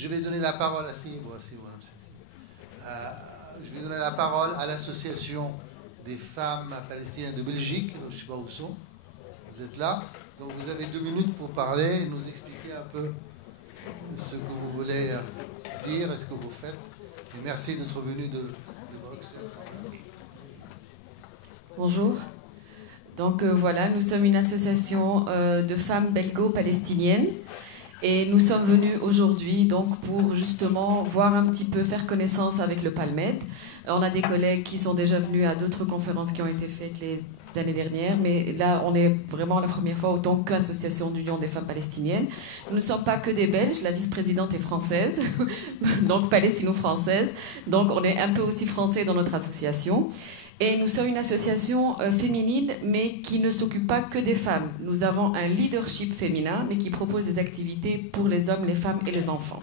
Je vais donner la parole à je vais donner la parole à l'association des femmes palestiniennes de Belgique. Je ne sais pas où sont. Vous êtes là. Donc vous avez 2 minutes pour parler et nous expliquer un peu ce que vous voulez dire et ce que vous faites. Et merci d'être venu de Bruxelles. Bonjour. Donc voilà, nous sommes une association de femmes belgo-palestiniennes et nous sommes venus aujourd'hui donc pour justement voir un petit peu, faire connaissance avec le Palmed. On a des collègues qui sont déjà venus à d'autres conférences qui ont été faites les années dernières, mais là on est vraiment la première fois autant qu'association d'union des femmes palestiniennes. Nous ne sommes pas que des Belges, la vice-présidente est française, donc palestino-française, donc on est un peu aussi français dans notre association. Et nous sommes une association féminine, mais qui ne s'occupe pas que des femmes. Nous avons un leadership féminin, mais qui propose des activités pour les hommes, les femmes et les enfants.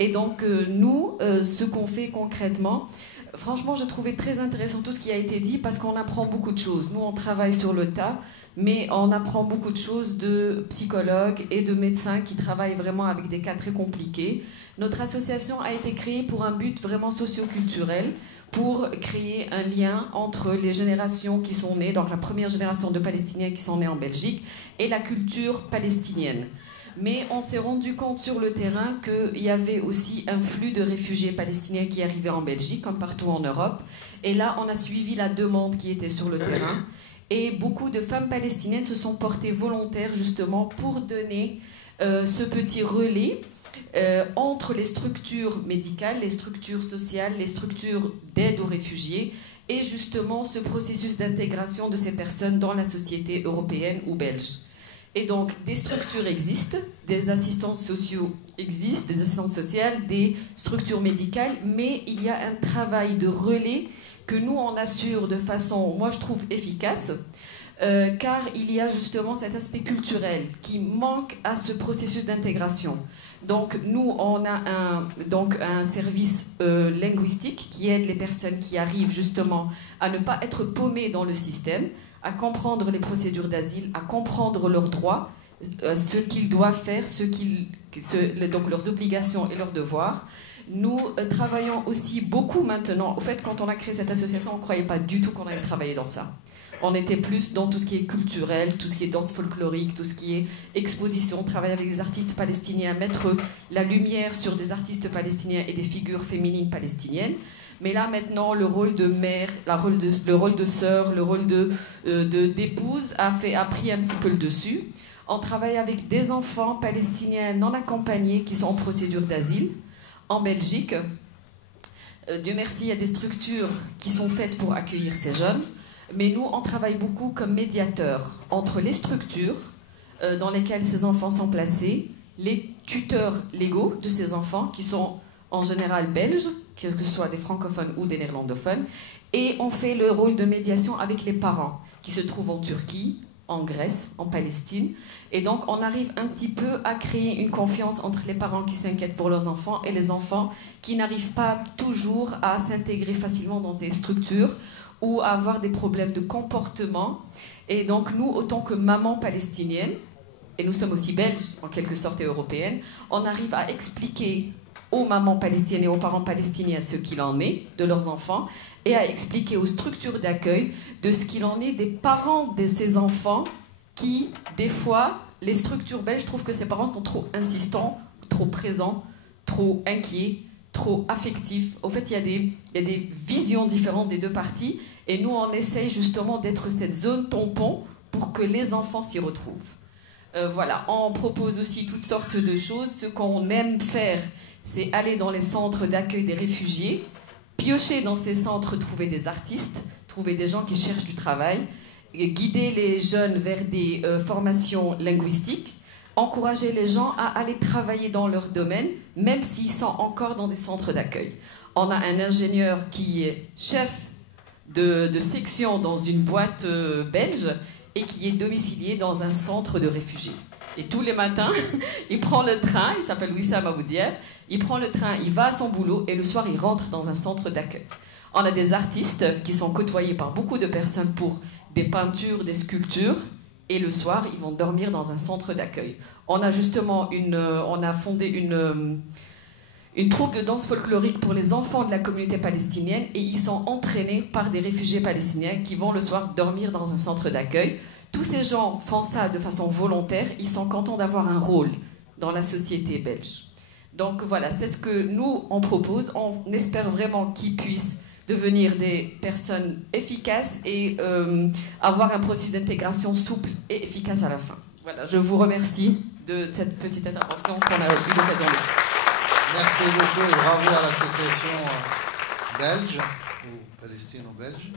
Et donc, nous, ce qu'on fait concrètement, franchement, je trouvais très intéressant tout ce qui a été dit, parce qu'on apprend beaucoup de choses. Nous, on travaille sur le tas, mais on apprend beaucoup de choses de psychologues et de médecins qui travaillent vraiment avec des cas très compliqués. Notre association a été créée pour un but vraiment socio-culturel, pour créer un lien entre les générations qui sont nées, donc la première génération de Palestiniens qui sont nés en Belgique, et la culture palestinienne. Mais on s'est rendu compte sur le terrain qu'il y avait aussi un flux de réfugiés palestiniens qui arrivaient en Belgique, comme partout en Europe. Et là, on a suivi la demande qui était sur le terrain. Et beaucoup de femmes palestiniennes se sont portées volontaires justement pour donner ce petit relais entre les structures médicales, les structures sociales, les structures d'aide aux réfugiés et justement ce processus d'intégration de ces personnes dans la société européenne ou belge. Et donc des structures existent, des assistants sociaux existent, des assistantes sociales, des structures médicales, mais il y a un travail de relais que nous on assure de façon, moi je trouve efficace, car il y a justement cet aspect culturel qui manque à ce processus d'intégration. Donc nous, on a un service linguistique qui aide les personnes qui arrivent justement à ne pas être paumées dans le système, à comprendre les procédures d'asile, à comprendre leurs droits, ce qu'ils doivent faire, donc leurs obligations et leurs devoirs. Nous travaillons aussi beaucoup maintenant. Au fait, quand on a créé cette association, on ne croyait pas du tout qu'on allait travailler dans ça. On était plus dans tout ce qui est culturel, tout ce qui est danse folklorique, tout ce qui est exposition, travailler avec des artistes palestiniens, mettre la lumière sur des artistes palestiniens et des figures féminines palestiniennes. Mais là, maintenant, le rôle de mère, le rôle de sœur, le rôle d'épouse a pris un petit peu le dessus. On travaille avec des enfants palestiniens non accompagnés qui sont en procédure d'asile en Belgique. Dieu merci, il y a des structures qui sont faites pour accueillir ces jeunes. Mais nous, on travaille beaucoup comme médiateurs entre les structures dans lesquelles ces enfants sont placés, les tuteurs légaux de ces enfants, qui sont en général belges, que ce soit des francophones ou des néerlandophones, et on fait le rôle de médiation avec les parents, qui se trouvent en Turquie, en Grèce, en Palestine. Et donc, on arrive un petit peu à créer une confiance entre les parents qui s'inquiètent pour leurs enfants et les enfants qui n'arrivent pas toujours à s'intégrer facilement dans des structures ou à avoir des problèmes de comportement. Et donc nous, autant que maman palestinienne, et nous sommes aussi belges, en quelque sorte, et européennes, on arrive à expliquer aux mamans palestiniennes et aux parents palestiniens ce qu'il en est de leurs enfants, et à expliquer aux structures d'accueil de ce qu'il en est des parents de ces enfants qui, des fois, les structures belges trouvent que ces parents sont trop insistants, trop présents, trop inquiets, trop affectif. Au fait, il y a des visions différentes des deux parties et nous, on essaye justement d'être cette zone tampon pour que les enfants s'y retrouvent. Voilà, on propose aussi toutes sortes de choses. Ce qu'on aime faire, c'est aller dans les centres d'accueil des réfugiés, piocher dans ces centres, trouver des artistes, trouver des gens qui cherchent du travail, guider les jeunes vers des formations linguistiques, encourager les gens à aller travailler dans leur domaine, même s'ils sont encore dans des centres d'accueil. On a un ingénieur qui est chef de section dans une boîte belge et qui est domicilié dans un centre de réfugiés. Et tous les matins, il prend le train, il s'appelle Wissam Aboudiab, il prend le train, il va à son boulot et le soir, il rentre dans un centre d'accueil. On a des artistes qui sont côtoyés par beaucoup de personnes pour des peintures, des sculptures, et le soir, ils vont dormir dans un centre d'accueil. On a justement on a fondé une troupe de danse folklorique pour les enfants de la communauté palestinienne et ils sont entraînés par des réfugiés palestiniens qui vont le soir dormir dans un centre d'accueil. Tous ces gens font ça de façon volontaire, ils sont contents d'avoir un rôle dans la société belge. Donc voilà, c'est ce que nous on propose, on espère vraiment qu'ils puissent devenir des personnes efficaces et avoir un processus d'intégration souple et efficace à la fin. Voilà, je vous remercie de cette petite intervention qu'on a eu l'occasion de faire. Merci beaucoup et bravo à l'association belge, ou palestino-belge.